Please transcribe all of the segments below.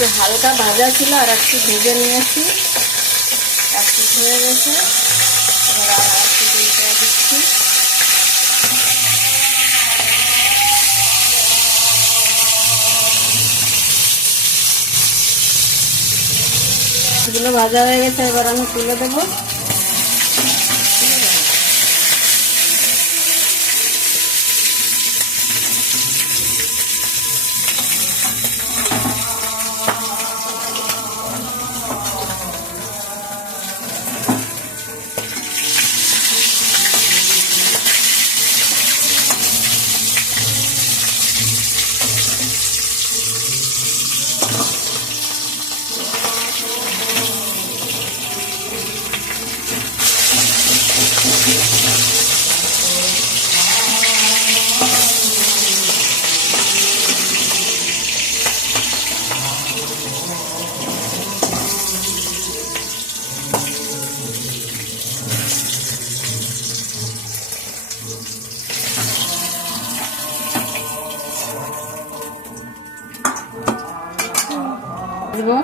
একটু হালকা ভাজা ছিল আর একটু ভেজে নিয়েছি। একটু হয়ে গেছে। দিচ্ছি। এগুলো ভাজা হয়ে গেছে, এবার আমি তুলে দেবো। দেবো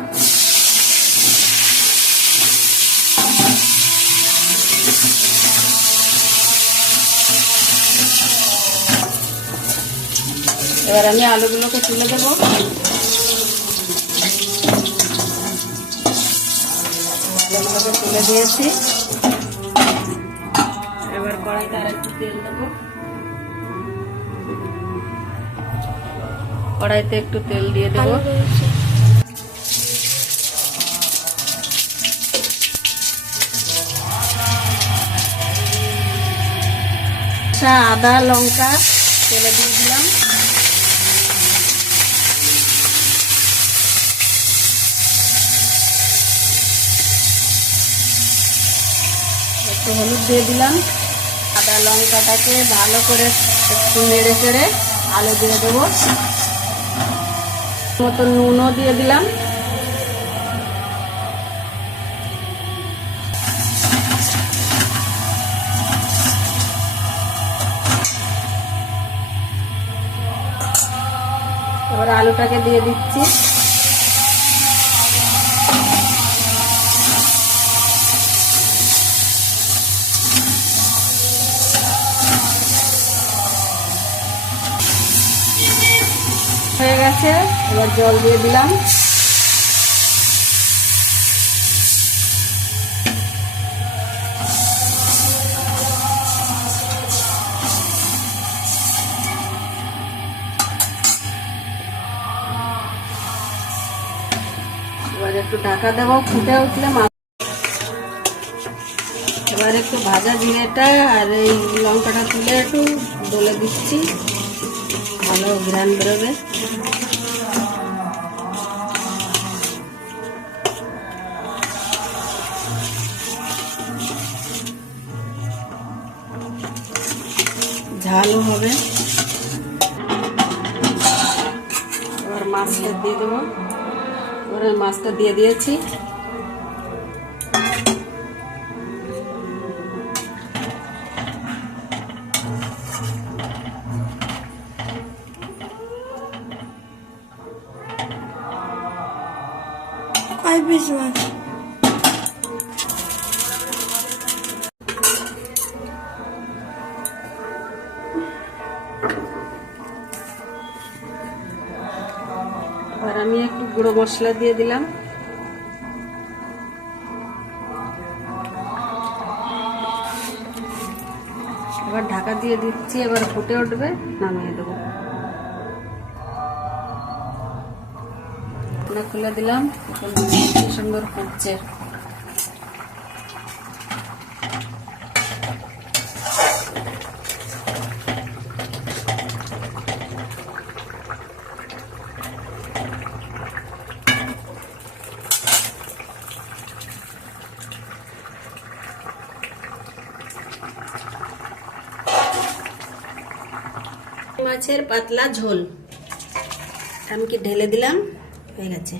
এবার আমি আলুগুলোকে তুলে দেবো। আলুগুলোকে তুলে দিয়েছি। এবার কড়াইতে আর একটু তেল দেবো। কড়াইতে একটু তেল দিয়ে দেবো। আচ্ছা আদা, লঙ্কা, তেলে দিয়ে দিলাম। একটু হলুদ দিয়ে দিলাম। আদা, লঙ্কাটাকে ভালো করে একটু নেড়ে চেড়ে আলু দিয়ে দেবো। মতো নুনও দিয়ে দিলাম। এবার আলুটাকে দিয়ে দিচ্ছি। হয়ে গেছে এবার জল দিয়ে দিলাম। একটু ঢাকা দেবো, ফুটে উঠলে এবার একটু ভাজা জিরেটা আর এই লঙ্কাটা তুলে একটু ডলে দিচ্ছি। ভালো ঘ্রাণ বেরোবে। ঝালও হবে। এবার মাছটা দিয়ে দেবো। এবার আমি মাছটা দিয়ে দিয়েছি কয় পিস মাছ এবার আমি একটু গুঁড়ো মশলা দিয়ে দিলাম। এবার ঢাকা দিয়ে দিচ্ছি, এবার ফুটে উঠবে, নামিয়ে দেবো। খুলে দিলাম সুন্দর ফুটছে মাছের পাতলা ঝোল। আমি কি ঢেলে দিলাম? হয়ে গেছে।